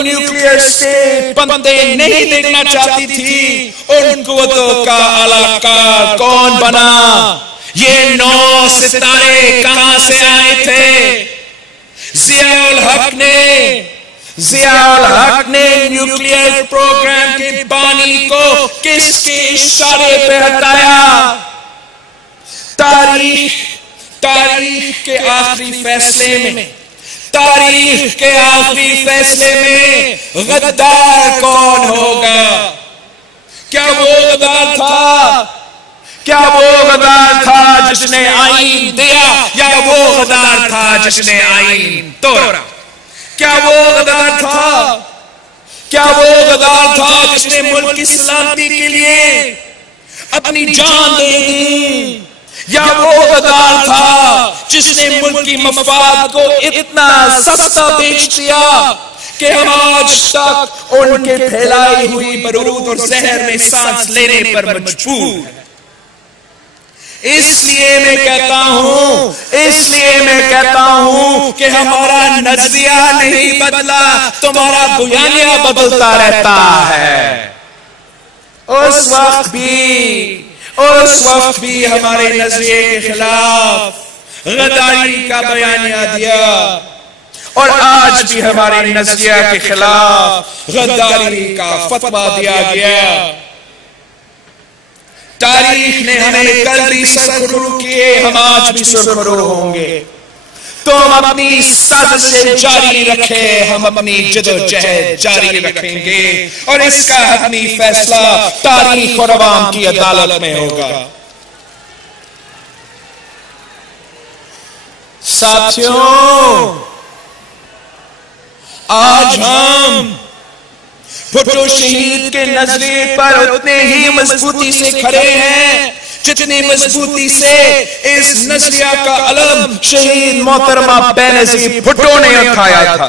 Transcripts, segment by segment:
Nuclear state बनते नहीं देखना चाहती थी, उन कुव्वतों का अलाकार कौन बना? ये 9 सितारे कहां से आए थे? जियाउल हक ने न्यूक्लियर प्रोग्राम के बानी को किसके इशारे पे हटाया? तारीख के आखिरी फैसले में गद्दार कौन होगा? क्या वो गद्दार था जिसने आईन दिया, या वो गद्दार था जिसने आईन तोड़ा? क्या वो गद्दार था जिसने मुल्क की सलामती के लिए अपनी जान दे दी? या वो गद्दार था जिसने मुल्क की मफाद को इतना सस्ता बेच दिया कि हम आज तक उनके फैलाई हुई बरूद और जहर में सांस लेने पर मजबूर हैं? इसलिए मैं कहता हूं कि हमारा नजरिया नहीं बदला, तुम्हारा बयानिया बदलता रहता है। उस वक्त भी हमारे नजरिए के खिलाफ गद्दारी का बयानिया दिया, और आज भी हमारे नजरिया के खिलाफ गद्दारी का फतवा दिया गया। तारीख ने हमें कल भी सरखरू किए, हम आज भी सरखरू होंगे। तुम अपनी साजिशें जारी रखे, हम अपनी जदोजहद जारी रखेंगे, और इसका हतमी फैसला तारीख और अवाम की अदालत में होगा। साथियों, आज हम भुट्टो शहीद के नजरिए पर उतने ही मजबूती से खड़े हैं जितनी मजबूती से इस नजरिया का अलम शहीद मोहतरमा बेनजीर भुट्टो ने उठाया था।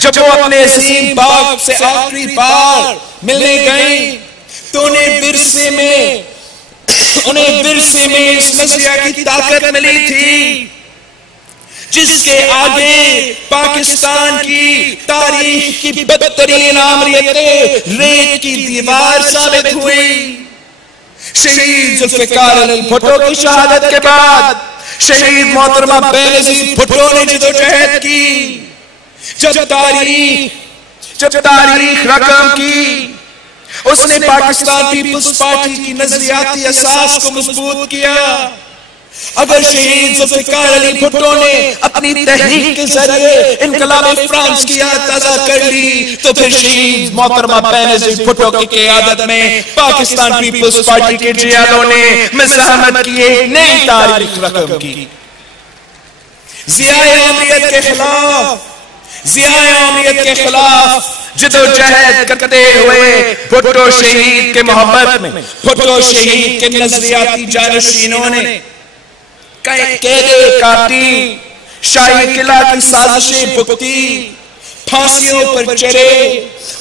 जब वो अपने अजीम बाप से आखिरी बार मिलने गई तो उन्हें विरसे में इस नजरिया की ताकत मिली थी जिसके आगे पाकिस्तान की तारीख की बदतरीन आमरियतें रेत की दीवार साबित हुई। शहीद जुल्फिकार अली भुट्टो की शहादत के बाद शहीद मोहतरमा बेनजीर भुट्टो ने जदोजहद की। जब तारीख रकम की, उसने पाकिस्तान पीपल्स पार्टी की नजरियाती असास को मजबूत किया। अगर शहीद जुल्फिकार अली भुट्टो ने अपनी तहरीक के जरिए इनकलाब फ्रांस की याद ताजा कर ली, तो फिर शहीद मोहतरमा बेनजीर भुट्टो की क़यादत में पाकिस्तान पीपल्स पार्टी के जियादों ने मज़ाहमत की एक नई तारीख रकम की। ज़ियाए अमरियत के खिलाफ जदोजहद करते हुए भुट्टो शहीद के मोहब्बत में भुट्टो शहीद के नजरियाती जानशीनों ने कैदे काटी, शाही किला की साजिशें भुगती, फांसियों पर चढ़े,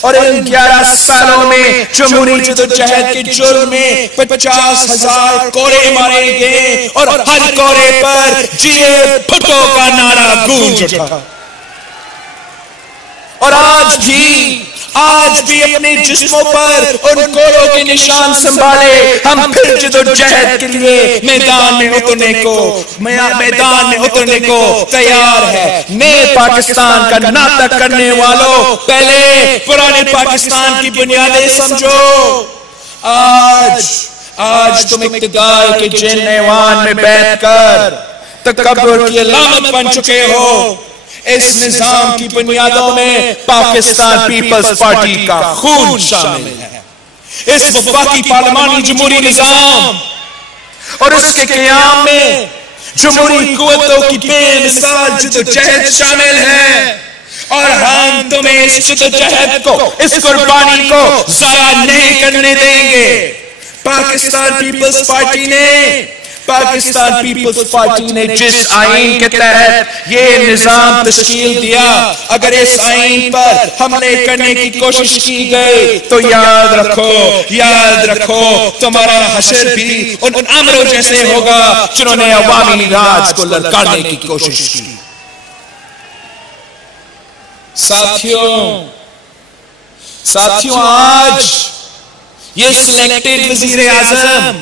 और इन 11 सालों में जमहूरी जदोजहद के जुर्म में 50,000 कोड़े मारे गए, और हर कोड़े पर जिए भुट्टो का नारा गूंज उठा। और आज भी अपने जिस्मों पर उन कोड़ों के निशान संभाले हम फिर जदोजहद के लिए मैदान में उतरने को तैयार है। नए पाकिस्तान का नाटक करने वालों, पहले पुराने पाकिस्तान की बुनियादें समझो। आज तुम इक़्तिदार के जिन ऐवान में बैठकर तकब्बुर की अलामत बन चुके हो। इस निजाम की बुनियादों में पाकिस्तान पीपल्स पार्टी का खून शामिल है। इस वफाकी पार्लिमानी जमहूरी निजाम और उसके क़याम में जमहूरी कुव्वतों की बेमिसाल जदोजहद शामिल है, और हम तुम्हें इस जदोजहद को, इस कुर्बानी को ज़ाया नहीं करने देंगे। पाकिस्तान पीपल्स पार्टी ने जिस आईन के तहत ये निजाम तश्कील दिया, अगर इस आईन पर हमले करने की कोशिश की गई तो याद रखो तुम्हारा हशर भी उन आमरों जैसे होगा जिन्होंने अवामी राज को ललकारने की कोशिश की। साथियों, साथियों, आज ये सिलेक्टेड वजीर आजम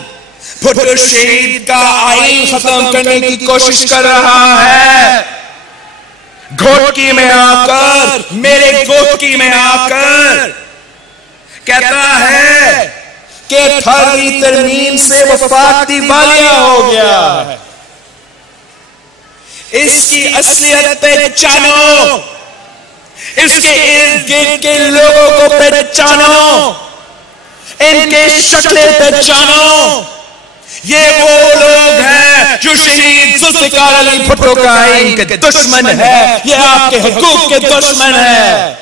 भुट्टो शहीद का आइन खत्म करने की कोशिश कर रहा है। घोटकी में आकर, मेरे घोटकी में आकर कहता है कि 18वीं तरमीम से वफाक दिवालिया हो गया है। इसकी असलियत पहचानो, इसके इर्द गिर्द के लोगों को पहचानो, इनके शक्लें पहचानो। ये वो लोग हैं जो शहीद जुल्फ़िकार अली भुट्टो का आइन के दुश्मन है, ये आपके हुकूक के दुश्मन है।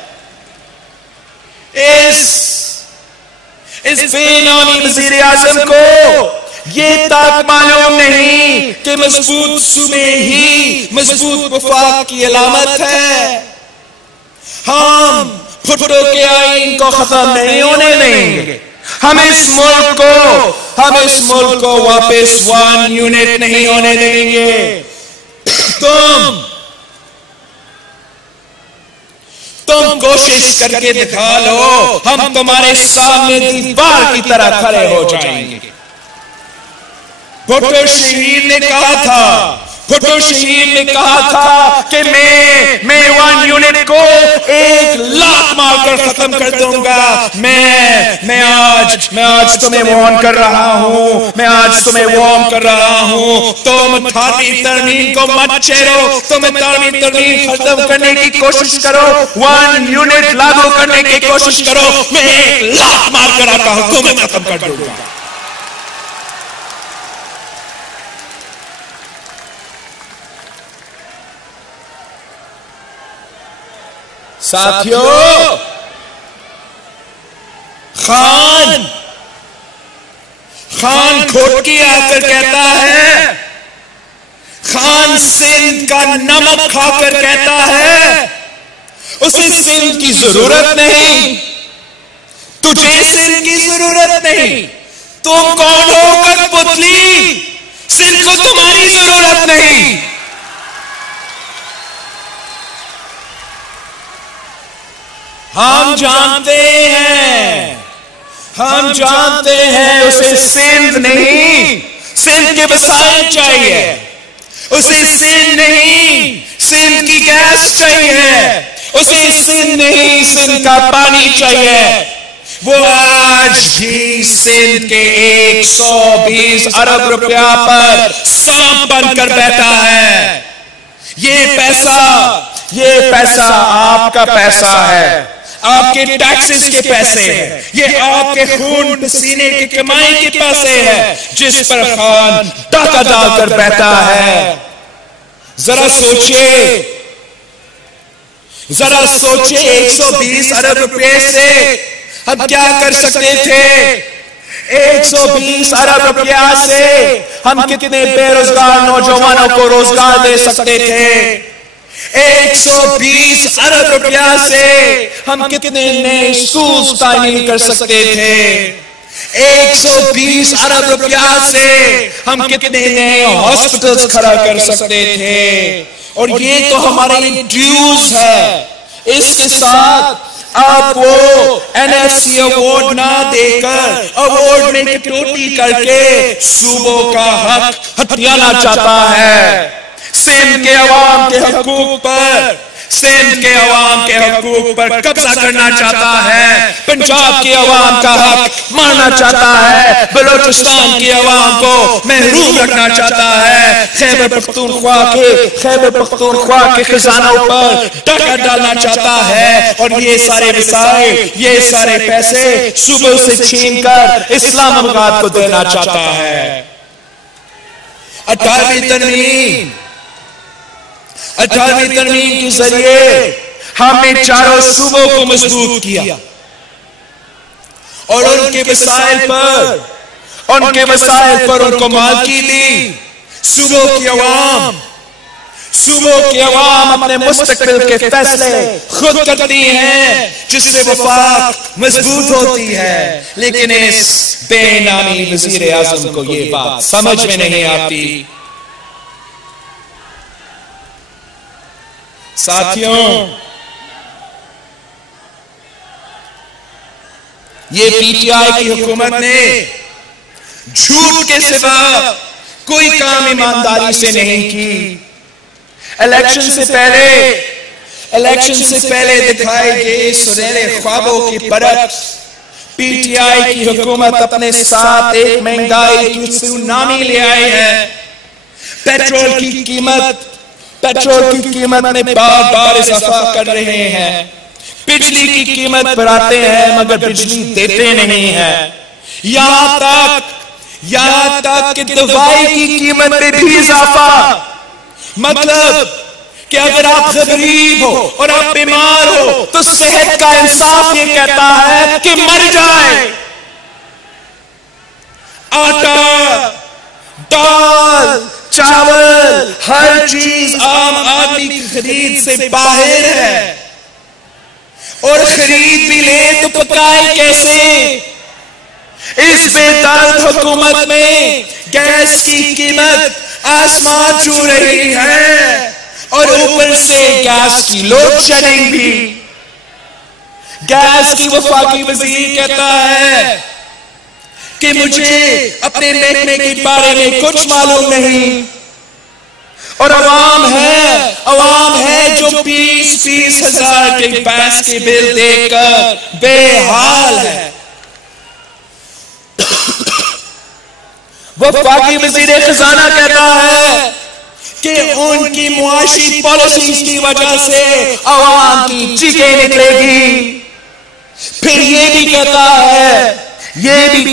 इस बेनामी वज़ीर आज़म को ये तक मालूम नहीं कि मजबूत सूबे ही मजबूत वफाक की अलामत है। हम भुट्टो के आइन को खत्म नहीं होने देंगे। हम इस मुल्क को वापस वन यूनिट नहीं होने देंगे। तुम कोशिश करके दिखा लो, हम तुम्हारे सामने दीवार की तरह खड़े हो जाएंगे। भुट्टो शहीद ने कहा था कि मैं वन यूनिट को 1 लाख मारकर खत्म कर दूंगा। मैं आज तुम्हें वार्न कर रहा हूं, तुम 18वीं तरमीम को मत छेड़ो, तुम 18वीं तरमीम खत्म करने की कोशिश करो, वन यूनिट लागू करने की कोशिश करो। मैं 1 लाख मारकर आपका हुकूमत खत्म कर दूंगा। साथियों, खान घोटकी आकर कहता है, खान सिंध का नमक खाकर कहता है उसे सिंध की जरूरत नहीं, तुझे सिंध की जरूरत नहीं। तुम कौन हो कठपुतली? सिंध को तुम्हारी जरूरत नहीं। हम जानते हैं उसे सिंध नहीं, सिंध के वसाइल चाहिए। उसे सिंध नहीं, सिंध की गैस चाहिए। उसे सिंध नहीं, सिंध का पानी चाहिए। वो आज भी सिंध के 120 अरब रुपया पर सांप बनकर बैठा है। ये पैसा आपका पैसा है, आपके टैक्सेस के पैसे हैं, ये आपके खून पसीने की कमाई के पैसे हैं, जिस पर खान टाका डालकर बैठा है। जरा सोचिए 120 अरब रुपए से हम क्या कर सकते थे? 120 अरब रुपया से हम कितने बेरोजगार नौजवानों को रोजगार दे सकते थे? 120 अरब रुपया से हम कितने नए स्कूल तामीर कर सकते थे? 120 अरब रुपया से हम कितने नए हॉस्पिटल्स खड़ा कर सकते थे? और ये तो हमारे ड्यूज है। इसके साथ आप वो NSC अवार्ड ना देकर अवार्ड में कटौती करके सूबों का हक हथियाना चाहता है। सिंध के अवाम के हकूक पर कब्जा करना चाहता है। पंजाब के अवाम का हक मारना चाहता है। बलोचिस्तान के अवाम को महरूम रखना चाहता है। खैबर पख्तूनख्वा के खजानों पर डाका डालना चाहता है। और ये सारे वसाइल, ये सारे पैसे सूबों से छीनकर इस्लामाबाद को देना चाहता है। 18वीं तरमीम के जरिए हमने चारों सूबों को मजबूत किया और उनके वसाइल पर उनको मालकी दी। सूबों की अवाम अपने मुस्तकबिल के फैसले खुद करती हैं, जिससे वफाक मजबूत होती है। लेकिन इस बेनामी वजीर आजम को ये बात समझ में नहीं आती। साथियों, ये पीटीआई की हुकूमत ने झूठ के सिवा कोई काम ईमानदारी से नहीं की। इलेक्शन से पहले दिखाए गए सुनहरे ख्वाबों की बरक्स पीटीआई की हुकूमत अपने साथ एक महंगाई की सुनामी ले आई है। पेट्रोल की कीमत में बार-बार इजाफा कर रहे हैं। बिजली की कीमत बढ़ाते हैं मगर बिजली देते नहीं है। यहां तक कि दवाई की कीमत में भी इजाफा। मतलब कि अगर आप गरीब हो और आप बीमार हो तो सेहत का इंसाफ ये कहता है कि मर जाए। आटा, दाल, चावल, हर चीज आम आदमी की खरीद से बाहर है और खरीद भी ले तो पकाए कैसे। इस बेदर्द हुकूमत में गैस की कीमत आसमान छू रही है और ऊपर से गैस की लोड शेडिंग भी। गैस की वफाकी वज़ीर कहता है कि मुझे अपने महकमे के बारे में कुछ मालूम नहीं और अवाम है जो 20-20 हजार के गैस के बिल देकर बेहाल है। वफाकी वज़ीर खजाना कहता है कि उनकी मुआशी पॉलिसीज की वजह से अवाम की चीखें निकलेगी। फिर ये भी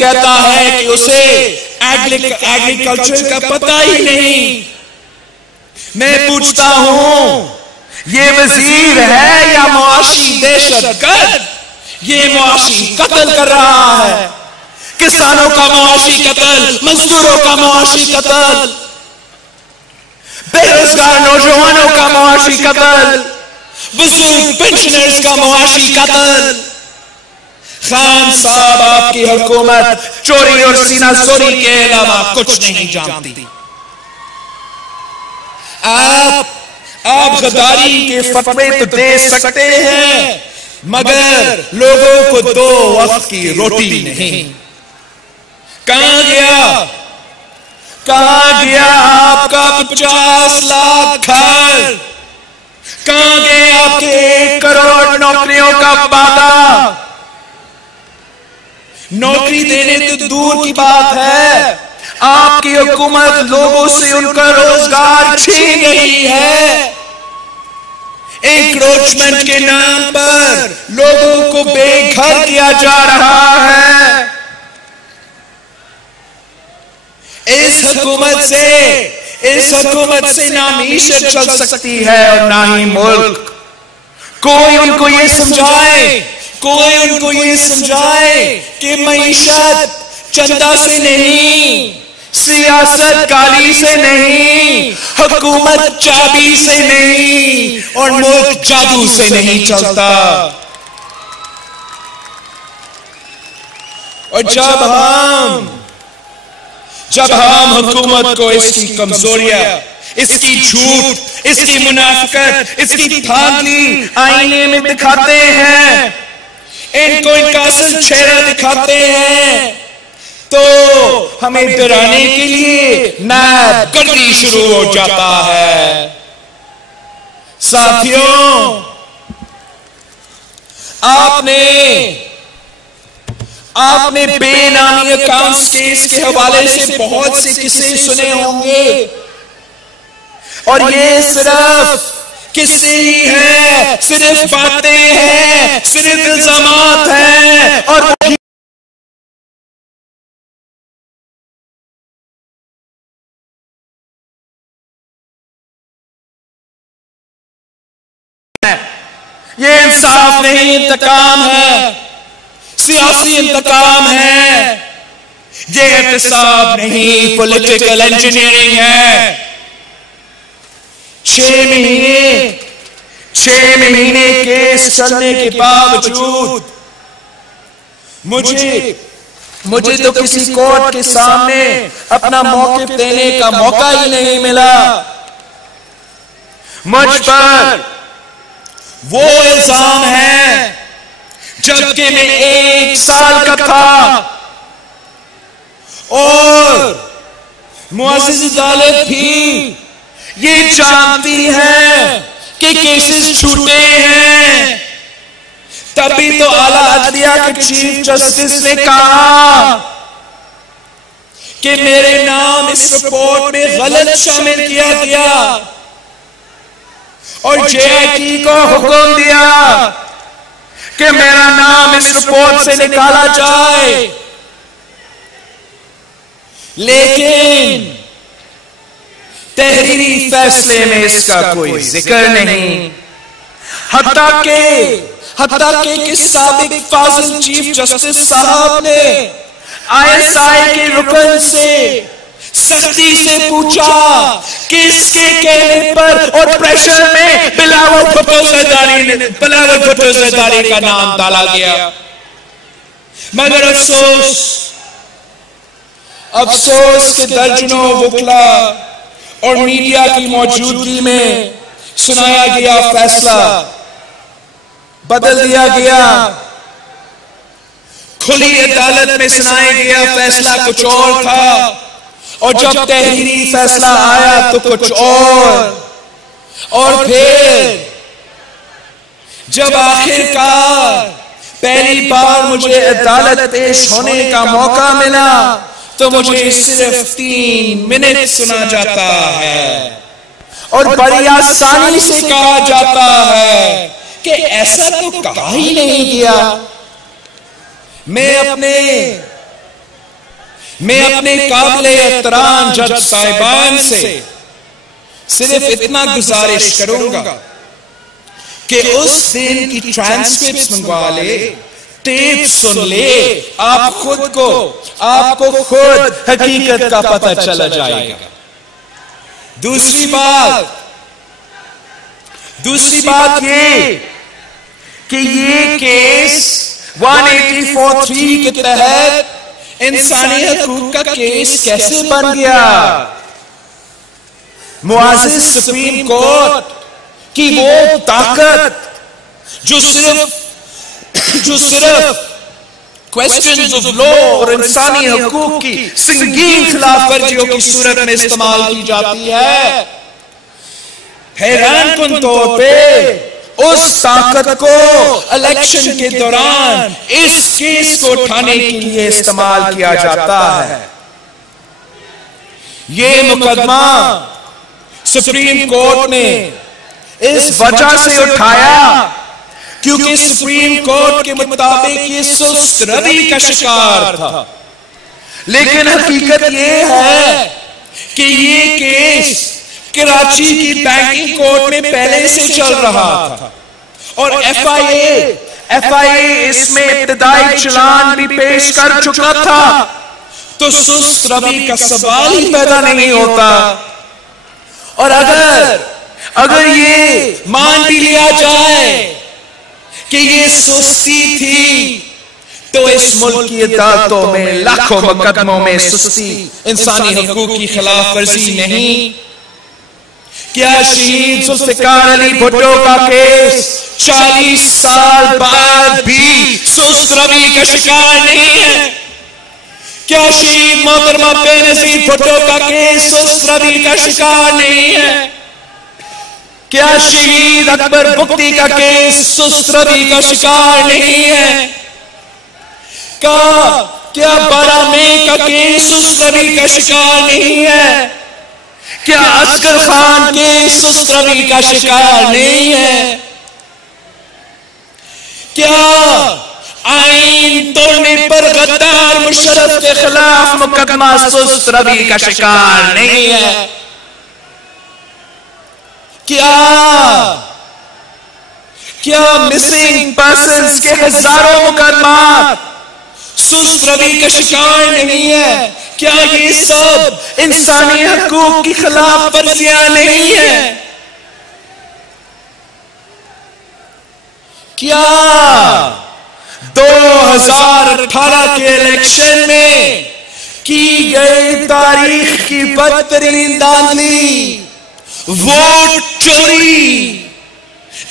कहता है कि उसे एग्रीकल्चर का पता ही नहीं। मैं पूछता हूं ये वजीर है या मुआशी दहशतगर्द? ये मुआशी कत्ल कर रहा है। किसानों का मुआशी कत्ल, मजदूरों का मुआशी कत्ल, बेरोजगार नौजवानों का मुआशी कत्ल, बुजुर्ग पेंशनर्स का मुआशी कत्ल। खान साहब आपकी हुकूमत चोरी और सीनाजोरी के अलावा कुछ नहीं जानती। आप गद्दारी के फतवे तो दे सकते हैं मगर लोगों को 2 वक्त की रोटी नहीं। कहां गया आपका 50 लाख घर? कहां गए आपके 1 करोड़ नौकरियों का वादा? नौकरी देने तो दूर की बात है, आपकी हुकूमत लोगों से उनका रोजगार छीन रही है। एंक्रोचमेंट के नाम पर लोगों को बेघर किया जा रहा है। इस हुकूमत से ना मीशत चल सकती है और ना ही मुल्क। कोई उनको ये समझाए कि मईशत चंदा से नहीं, सियासत गाली से नहीं, हुकूमत चाबी से नहीं और मुल्क जादू से नहीं चलता। और जब हम हुकूमत को इसकी कमजोरियां, इसकी झूठ, इसकी मुनाफिकत, इसकी धांधली आईने में दिखाते हैं, इनको इनका असल चेहरा दिखाते हैं तो हमें डराने के लिए नाबगर्दी शुरू हो जाता है। साथियों, आपने बेनामी अकाउंट्स केस के हवाले से बहुत से किस्से सुने होंगे और ये सिर्फ किस्से ही है, सिर्फ बातें हैं, सिर्फ इल्जामात हैं और ये इंसाफ नहीं, इंतकाम है, सियासी इंतकाम है। ये एहतसाब नहीं, पॉलिटिकल इंजीनियरिंग है। 6 महीने केस चलने के बावजूद मुझे तो किसी कोर्ट के सामने अपना मौक़िफ़ देने का मौका ही नहीं मिला। मुझ पर वो इल्जाम है जबकि मैं 1 साल का था। और मुअज़्ज़िज़ अदालत भी ये जानती है कि केसेस छूटे हैं, तभी तो आला अदलिया के चीफ जस्टिस ने कहा कि मेरे नाम इस रिपोर्ट में गलत शामिल किया गया और JIT को हुक्म दिया कि मेरा नाम इस रिपोर्ट से निकाला जाए। लेकिन तहरीरी फैसले में इसका कोई जिक्र नहीं। हत्ता के साबिक फाजिल चीफ जस्टिस साहब ने ISI के रुकन से सख्ती से पूछा कि इसके कहने पर और प्रेशर में बिलावल भुट्टो ज़रदारी का नाम डाला गया। मगर अफसोस के दर्जनों वकला और मीडिया की मौजूदगी में सुनाया गया फैसला बदल दिया गया। खुली अदालत में सुनाया गया फैसला कुछ और था और जब तहरीरी फैसला आया तो कुछ और फिर जब आखिरकार पहली बार मुझे अदालत पेश होने का मौका मिला तो मुझे सिर्फ 3 मिनट सुना जाता है और बड़ी आसानी से कहा जाता है कि ऐसा तो कहा ही नहीं गया। मैं अपने काबिले एहतराम जज साहिबान से सिर्फ इतना गुजारिश करूंगा कि उस दिन की ट्रांसक्रिप्ट मंगवा ले, टेप सुन ले, आपको खुद हकीकत का पता चला जाएगा। दूसरी बात ये कि ये केस 184(3) के तहत इंसानी हकूक का केस कैसे बन गया। मुआज़िज़ सुप्रीम कोर्ट की वो ताकत जो सिर्फ क्वेश्चंस ऑफ लॉ और इंसानी हकूक की संगीन खिलाफ वर्जियों की सूरत में इस्तेमाल की जाती है, हैरान कुन तौर पे उस ताकत को इलेक्शन के दौरान इस केस को उठाने के लिए इस्तेमाल किया जाता है। ये मुकदमा सुप्रीम कोर्ट ने इस वजह से उठाया क्योंकि सुप्रीम कोर्ट के मुताबिक ये सुस्त रवि का शिकार था। लेकिन हकीकत ये है कि ये केस कराची की बैंकिंग कोर्ट में पहले से चल रहा था और FIA इसमें इब्तिदाई चलान भी पेश कर चुका था, तो सुस्त रवि का सवाल ही पैदा नहीं होता। और अगर ये मान भी लिया जाए कि ये सुस्ती थी, तो इस मुल्क की अदालतों में लाखों मुकदमों में सुस्ती इंसानी हकूक की खिलाफ वर्जी नहीं। क्या शहीद जुल्फ़िकार अली भुट्टो का केस 40 साल बाद भी सुस्त रवि का शिकार नहीं है? क्या शहीद मोहतरमा बेनज़ीर भुट्टो का केस सुस्त रवि का शिकार नहीं है? क्या शहीद अकबर बुख्ती का केस सुस्त रवि का शिकार नहीं है? क्या 12 मई का केस सुस्त रवि का शिकार नहीं है? क्या असगर खान केस सुस्त रवि का शिकार नहीं है? क्या आईन तोड़ने पर गद्दार मुशर्रफ के खिलाफ मुकदमा सुस्त रवि का शिकार नहीं है? क्या मिसिंग पर्सन्स के हजारों मुकदमा सुस्त रवि का शिकार नहीं है? क्या ये सब इंसानी हकूक की खिलाफ वर्जियां नहीं है? क्या 2018 के इलेक्शन में की गई तारीख की बदतरीन धांधली, वोट चोरी,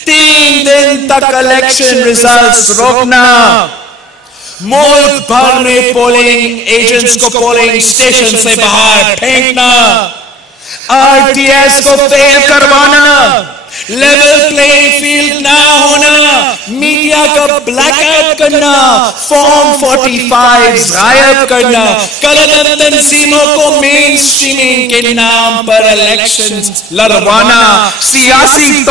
3 दिन तक इलेक्शन रिजल्ट्स रोकना, मुल्क भर में पोलिंग एजेंट्स को पोलिंग स्टेशन से बाहर फेंकना, आरटीएस को फेल करवाना, लेवल प्लेइंग फील्ड ना होना, मीडिया का ब्लैकआउट करना, फॉर्म 45 गायब करना, गलत तंजीमों को मेन स्ट्रीमिंग के नाम पर इलेक्शंस लड़वाना, सियासी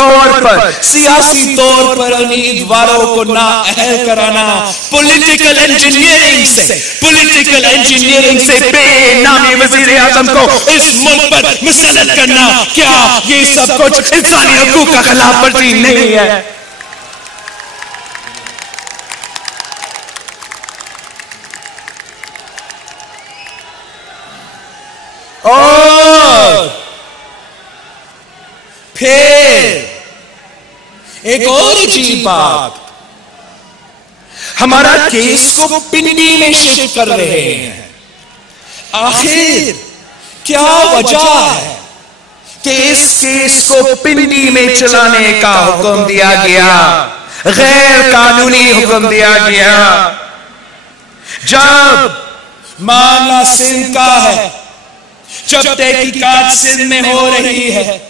तौर पर उम्मीदवारों को नाअहल कराना, पॉलिटिकल इंजीनियरिंग से बेनामी वजीर आजम को इस मुल्क पर मुसल्लत करना, क्या ये सब कुछ इंसानी हकूक का खिलाफ वर्जी नहीं है? और फिर एक और अजीब बात, हमारा केस को पिंडी में शिफ्ट कर रहे हैं। आखिर क्या वजह है कि इस केस को पिंडी में चलाने का हुक्म दिया गया, गैर कानूनी हुक्म दिया गया? जब मामला सिंध का है, जब तहकीकात सिंध में हो रही है,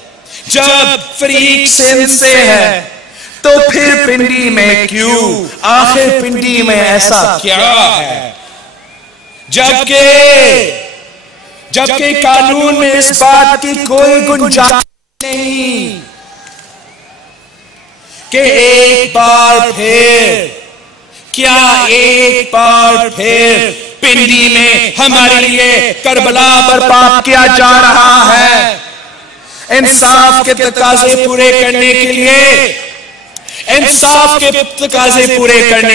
जब फरीक सिंध से है, तो फिर पिंडी में क्यों? आखिर पिंडी में ऐसा क्या है? जबकि कानून में इस बात की कोई गुंजाइश नहीं कि एक बार फिर पिंडी में हमारे लिए करबला बर्पा किया जा रहा है। इंसाफ के तकाजे पूरे करने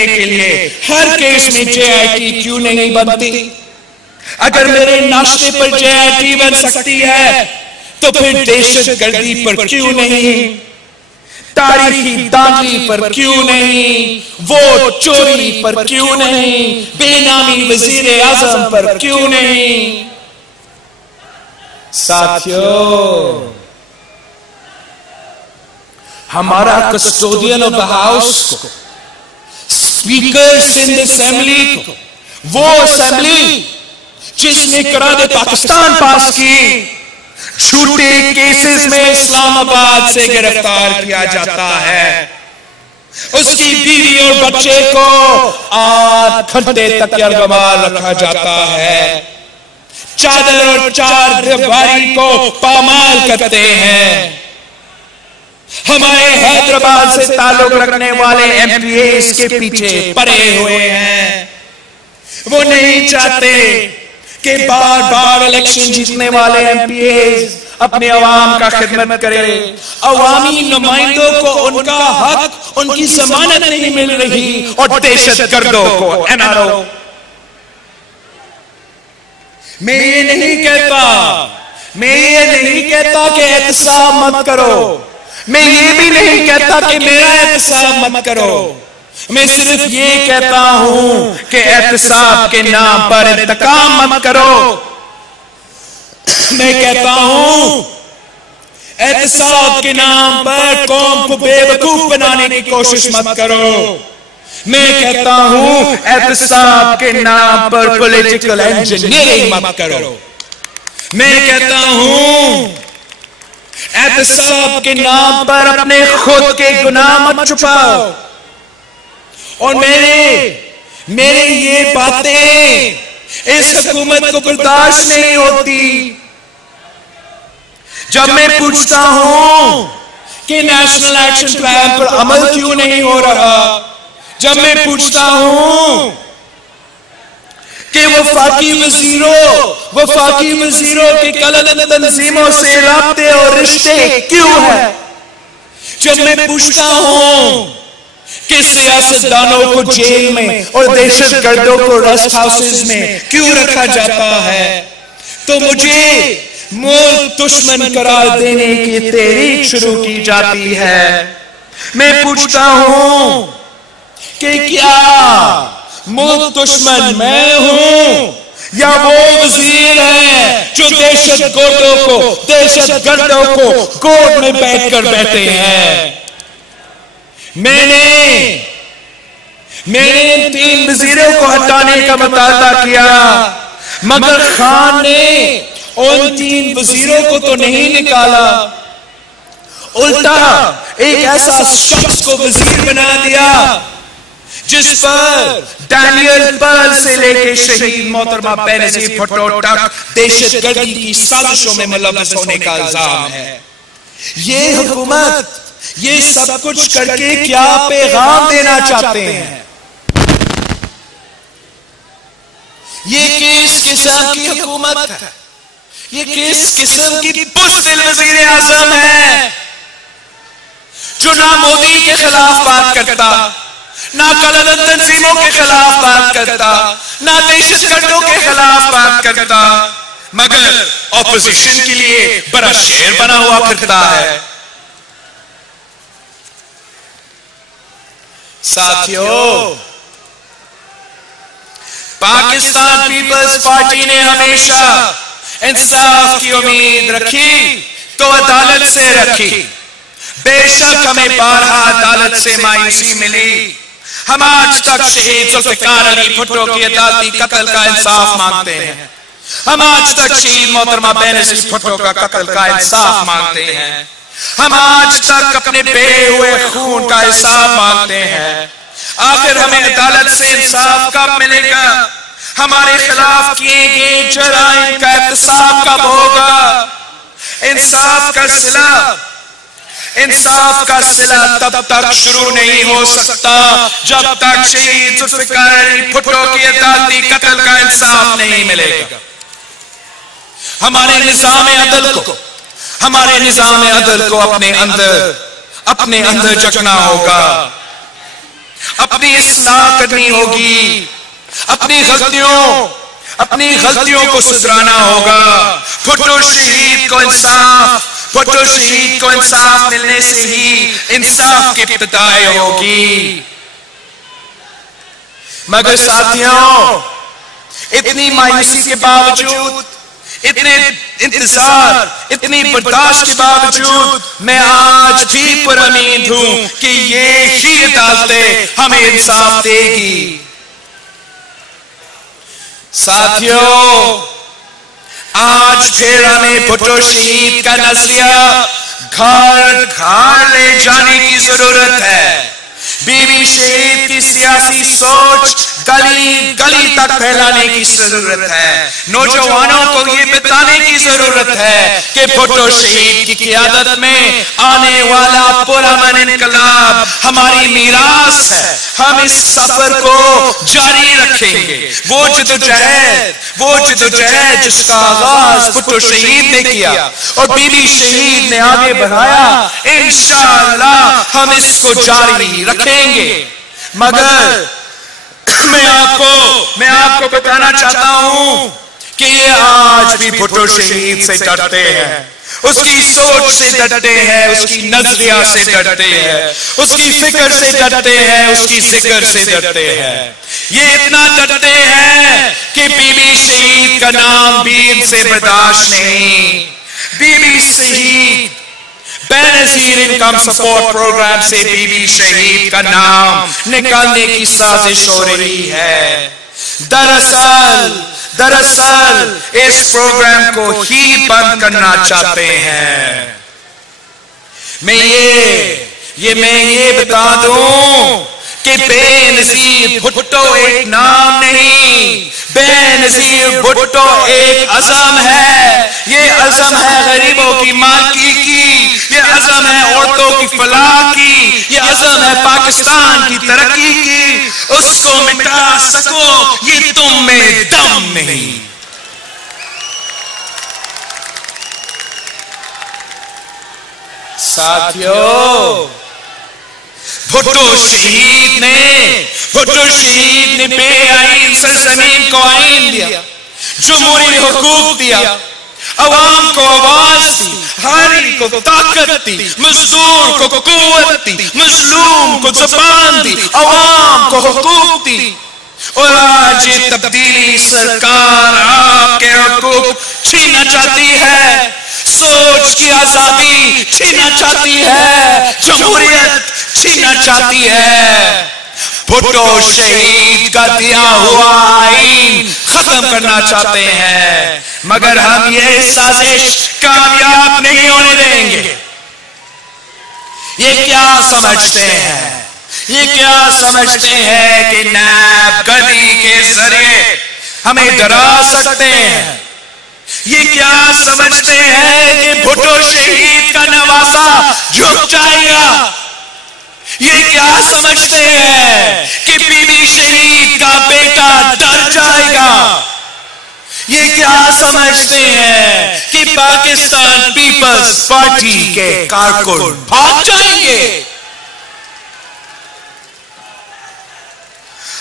के लिए हर केस में JIT क्यों नहीं बनती? अगर मेरे नाश्ते पर JIT बन सकती है, तो फिर दहशतगर्दी पर क्यों नहीं? तारीखी दांगी पर क्यों नहीं? वोट चोरी पर क्यों नहीं? बेनामी वजीर आजम पर क्यों नहीं? साथियों, हमारा कस्टोडियन ऑफ द हाउस को, स्पीकर सिंध असेंबली को, वो असेंबली जिसने करार पाकिस्तान पास की, झूठे केसेस में इस्लामाबाद से गिरफ्तार किया जाता है, उसकी बीवी और बच्चे को 8 घंटे तक यरगमाल रखा जाता है, चादर और 4 दीवारी को पामाल करते हैं। हमारे हैदराबाद से ताल्लुक रखने वाले MPs के पीछे पड़े हुए हैं। वो नहीं चाहते कि बार बार इलेक्शन जीतने वाले MPs अपने अवाम का खिदमत करें। अवामी नुमाइंदों को उनका हक, उनकी जमानत नहीं मिल रही, और दहशतगर्दों को NRO। मैं ये नहीं कहता कि एहतसाब मत करो, मैं ये भी नहीं कहता कि मेरा एहतसाब मत करो, मैं सिर्फ ये कहता हूं कि एहतसाब के नाम पर इंतकाम मत करो। मैं कहता हूं एहतसाब के नाम पर कौम को बेवकूफ बनाने की कोशिश मत करो। मैं कहता हूं एहतसाब के नाम पर पॉलिटिकल इंजीनियरिंग मत करो। मैं कहता हूं एहतसाब के नाम पर अपने खुद के गुनाह मत छुपाओ। और मेरे ये बातें इस हुकूमत को बर्दाश्त नहीं होती। जब मैं पूछता हूं कि नेशनल एक्शन प्लान पर अमल क्यों नहीं हो रहा, जब मैं पूछता हूं कि वफाकी वजीरों के गलत तंजीमों से राब्ते और रिश्ते क्यों है, जब मैं पूछता हूं कि सियासतदानों को जेल में और दहशतगर्दों को रेस्ट हाउसेस में क्यों रखा जाता है, तो मुझे मुल्क दुश्मन करार देने की तहरीक शुरू की जाती है। मैं पूछता हूं कि क्या मुल्क दुश्मन मैं हूं या वो वजीर है जो दहशतगर्दों को गोद में बैठकर बैठे हैं। मैंने इन 3 वजीरों को हटाने का मुतालबा किया, मगर खान ने उन 3 वजीरों को तो नहीं निकाला, उल्टा एक ऐसा शख्स को वजीर बना दिया जिस पर डैनियल पर्ल से लेके शहीद मोहतरमा बेनजीर भुट्टो तक दहशतगर्दी की साजिशों में मुलव्वस होने का इल्जाम है। ये हुकूमत ये सब कुछ करके क्या पैगाम देना चाहते हैं? ये किस किस्म की हुकूमत है? ये किस किस्म की बुज़दिल वज़ीर आज़म है जो ना मोदी के खिलाफ बात करता, ना कलदन तंजीमों के खिलाफ बात करता, ना दहशतगर्दों के खिलाफ बात करता, मगर ऑपोजिशन के लिए बड़ा शेर बना हुआ फिरता है। साथियों, पाकिस्तान पीपल्स पार्टी ने हमेशा इंसाफ की उम्मीद रखी तो अदालत से रखी। बेशक हमें बारहा अदालत से मायूसी मिली, हम आज तक शहीद जुल्फ़िकार अली भुट्टो की अदालती कत्ल का इंसाफ मांगते हैं। हम आज तक शहीद मोहतरमा बेनजीर भुट्टो का कत्ल का इंसाफ मांगते हैं। हम आज तक अपने बहे हुए खून का हिसाब मांगते हैं। आखिर हमें अदालत से इंसाफ कब मिलेगा? हमारे खिलाफ किए गए जराइम का एहतसाब कब होगा? इंसाफ का सिला तब तक शुरू नहीं हो सकता जब तक शहीद जुल्फ़िकार अली भुट्टो की अदालती कत्ल का इंसाफ नहीं मिलेगा। हमारे निज़ाम अदल को अपने अंदर जगना होगा, अपनी इस्लाह करनी होगी, अपनी गलतियों को सुधराना होगा। भुट्टो शहीद को इंसाफ मिलने से ही इंसाफ की इब्तिदाई होगी। मगर साथियों, इतनी मायूसी के बावजूद, इतने इंतजार, इतनी बर्दाश्त के बावजूद मैं आज भी पुरुम्मीद हूं कि ये ही अदालतें हमें इंसाफ देगी। साथियों, आज फिर हमें भुट्टो शहीद का नजरिया घर घर ले जाने की जरूरत है। बीबी शहीद की सियासी सोच गली गली तक फैलाने की जरूरत है। नौजवानों को ये बताने की जरूरत है कि भुट्टो शहीद की क़ियादत में आने वाला पुरअमन इनकलाब हमारी मीरास है। हम इस सफर को जारी रखेंगे। वो जिद्दोजहद जिसका आगाज भुट्टो शहीद ने किया और बीबी शहीद ने आगे बढ़ाया, इंशाअल्लाह हम इसको जारी रखेंगे। मगर मैं आपको बताना चाहता हूं कि ये आज भी भुट्टो शहीद से डरते हैं, उसकी सोच से डरते हैं, उसकी नजरिया से डरते हैं, उसकी फिक्र से डरते हैं, उसकी जिक्र से डरते हैं। ये इतना डरते हैं कि बीबी शहीद का नाम भी इनसे बर्दाश्त नहीं। बीबी शहीद बेनजीर इनकम सपोर्ट प्रोग्राम से बीबी शहीद का नाम निकालने की साजिश हो रही है। दरअसल इस प्रोग्राम को ही बंद करना चाहते हैं। मैं ये बता दूं कि बेनजीर भुट्टो एक नाम नहीं, बेनजीर भुट्टो एक अज़म है। ये अज़म है गरीबों की मालकी की, ये अज़म है औरतों की फलाह की, ये अज़म है पाकिस्तान की तरक्की की। उसको मिटा सको ये तुम में दम नहीं। साथियों, भुट्टो शहीद ने बेआईन सरजमीन को आईन दिया, जमहूरी हुकूक दिया, अवाम को आवाज दी, हारी को ताकत दी, मजदूर को कुव्वत दी, मजलूम को ज़बान दी, अवाम को हुकूक दी। और आज ये तब्दीली सरकार आपके हुकूक छीनना चाहती है, सोच की आजादी छीनना चाहती है, जमहूरियत छीनना चाहती है। भुट्टो शहीद का दिया हुआ आईन खत्म करना चाहते हैं, मगर हम ये साजिश कामयाब नहीं होने देंगे। ये क्या समझते हैं? ये क्या समझते हैं कि नैब गदी के जरिए हमें डरा सकते हैं? ये क्या समझते हैं कि भुट्टो शहीद का नवासा झुक जाएगा? ये क्या समझते हैं कि बीबी शहीद का बेटा डर जाएगा? ये क्या समझते हैं कि पाकिस्तान पीपल्स पार्टी के कारकुन भाग जाएंगे?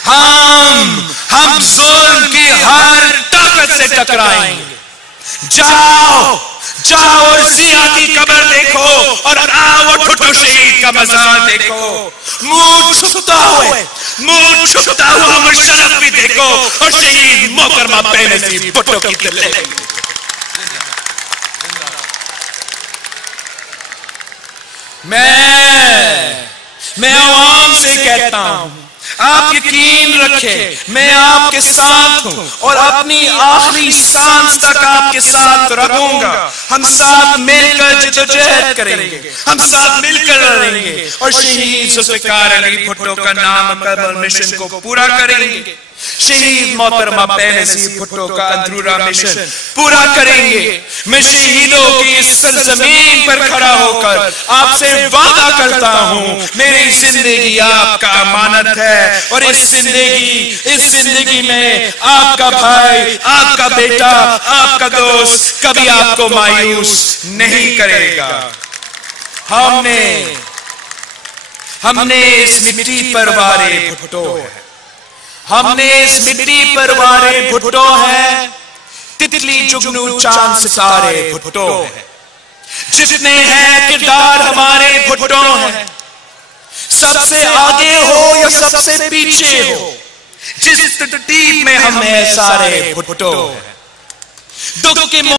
हम जुल्म की हर ताकत से टकराएंगे। जाओ और जिया की कब्र देखो और आओ भुट्टो शहीद का मजार देखो। मुंह छुपता हुआ मुशर्रफ भी देखो और शहीद मोहतरमा बेनजीर भुट्टो की तले। मैं आवाम से कहता हूं, आप यकीन रखें मैं आपके साथ हूं और अपनी आखिरी सांस तक आपके साथ रहूंगा। हम साथ मिलकर जद्दोजहद करेंगे, हम साथ मिलकर लड़ेंगे और शहीद जुल्फ़िकार अली भुट्टो का नाम कबल मिशन को पूरा करेंगे। शहीद मोहतरमा बेनजीर भुट्टो का अंदरूरा मिशन पूरा करेंगे। मैं शहीदों की इस सरजमीन पर खड़ा होकर आपसे वादा करता हूं, मेरी जिंदगी आपका अमानत है और इस जिंदगी में आपका भाई, आपका बेटा, आपका दोस्त कभी आपको मायूस नहीं करेगा। हमने इस मिट्टी पर वारे भुट्टो है, हमने इस मिट्टी पर वारे भुट्टो है, तितली जुगनू चांद सितारे भुट्टो है। जितने हैं किरदार हमारे भुट्टो हैं, सबसे आगे हो या सबसे पीछे हो, जिस तरतीब में हम हैं सारे भुट्टो हैं। दुख के